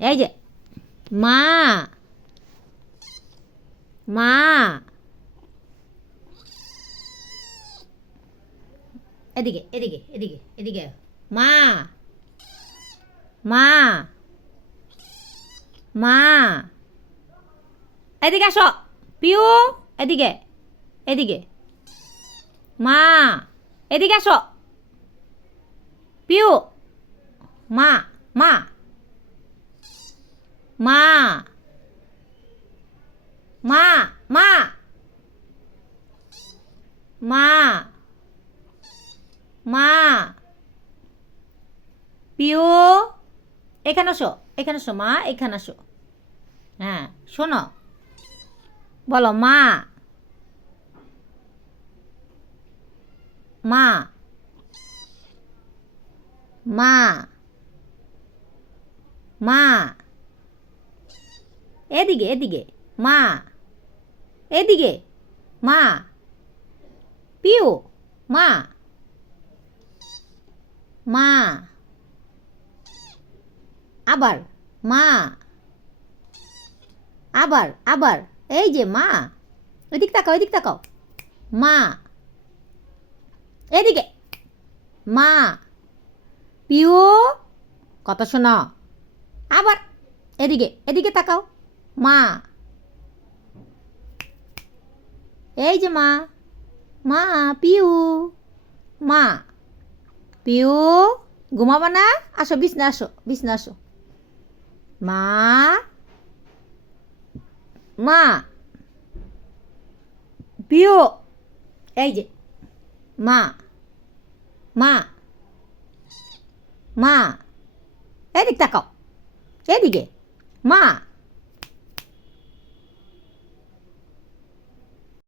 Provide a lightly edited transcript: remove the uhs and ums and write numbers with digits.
এই যে মা, মা। এদিকে এদিকে এদিকে এদিকে, মা, মা, মা। এদিকে আসো পিউ, এদিকে এদিকে, মা, এদিকে আসো পিউ, মা, মা, মা, মা, মা, মা, মা, পিউ, এখানে আসো, এখানে আসো মা, এখানে আসো। হ্যাঁ শোনো, বলো মা, মা, মা, মা। এদিকে এদিকে, মা, এদিকে, মা, পিউ, মা, মা, আবার, মা, আবার আবার, এই যে মা, এদিক তাকাও, এদিক তাকাও, মা, এদিকে, মা, পিউ, কথা শোনো, আবার এদিকে এদিকে তাকাও, মা, এই যে মা, মা, পিউ, মা, পিউ, ঘুমাবা না? আসো বিছনা, আসো বিছনা আসো, মা, মা, পিউ, এই যে মা, মা, মা, এদিক তাকাও, এদিকে, মা।